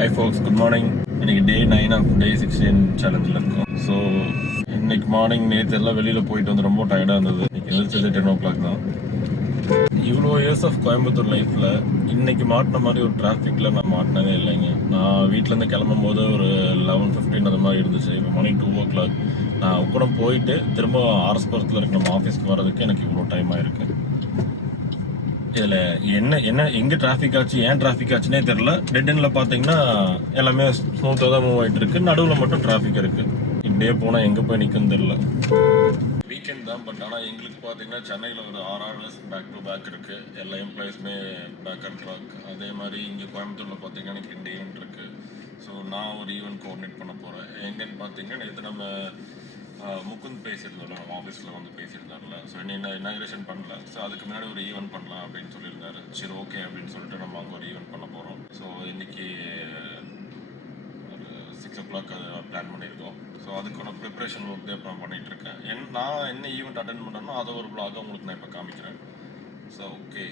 Hi ஃபோக்ஸ், good morning. இன்னைக்கு டே 9 of டே 16 சேலஞ்சில் இருக்கும். So இன்னைக்கு மார்னிங் நேற்று எல்லாம் வெளியில் போயிட்டு வந்து ரொம்ப டயர்டாக இருந்தது. இன்னைக்கு எழுந்திரிச்சது 10 o'clock தான். இவ்வளோ இயர்ஸ் ஆஃப் கோயம்புத்தூர் லைஃப்பில் இன்னைக்கு மாட்டின மாதிரி ஒரு டிராஃபிக்கில் நான் மாட்டினதே இல்லைங்க. நான் வீட்டிலேருந்து கிளம்பும் போது ஒரு 11:15 அந்த மாதிரி இருந்துச்சு. இப்போ மணி 2 o'clock. நான் கூட போயிட்டு திரும்ப ஆர்எஸ்புரத்தில் இருக்க நம்ம ஆஃபீஸ்க்கு வர்றதுக்கு எனக்கு இவ்வளோ டைம் ஆயிருக்கு. இதில் என்ன எங்கே டிராஃபிக் ஆச்சு, ஏன் டிராஃபிக் ஆச்சுன்னே தெரில. டெட் எண்டில் பார்த்தீங்கன்னா எல்லாமே ஸ்மூத்தாக தான் மூவ் ஆகிட்டு இருக்கு. நடுவில் மட்டும் டிராஃபிக் இருக்கு. இப்படியே போனால் எங்கே போய் நிற்குன்னு தெரில. வீக்கெண்ட் தான், பட் ஆனால் எங்களுக்கு பார்த்தீங்கன்னா சென்னையில் ஒரு 6 hours பேக் டு பேக் இருக்கு. எல்லா எம்ப்ளாயிஸுமே பேக் அண்ட் ட்ராக். அதே மாதிரி இங்கே கோயம்புத்தூரில் பார்த்தீங்கன்னா எனக்கு 2 ஈவெண்ட் இருக்கு. ஸோ நான் ஒரு ஈவெண்ட் கோஆர்டினேட் பண்ண போகிறேன். எங்கன்னு பார்த்தீங்கன்னா நேற்று நம்ம முகுந்த் பேசியிருந்தோம்ல, நம்ம ஆஃபீஸில் வந்து பேசியிருந்தார்ல. ஸோ இன்னும் இனாகிரேஷன் பண்ணல. ஸோ அதுக்கு முன்னாடி ஒரு ஈவெண்ட் பண்ணலாம் அப்படின்னு சொல்லியிருந்தாரு. சரி, ஓகே அப்படின்னு சொல்லிட்டு நம்ம அங்கே ஒரு ஈவெண்ட் பண்ண போகிறோம். ஸோ இன்னைக்கு ஒரு 6 o'clock அதை பிளான் பண்ணியிருக்கோம். ஸோ அதுக்கான ப்ரிப்ரேஷன் ஒர்க் இப்போ நான் பண்ணிகிட்டு இருக்கேன். நான் என்ன ஈவெண்ட் அட்டென்ட் பண்ணேனோ அதை ஒரு vlog உங்களுக்கு நான் இப்போ காமிக்கிறேன். So okay.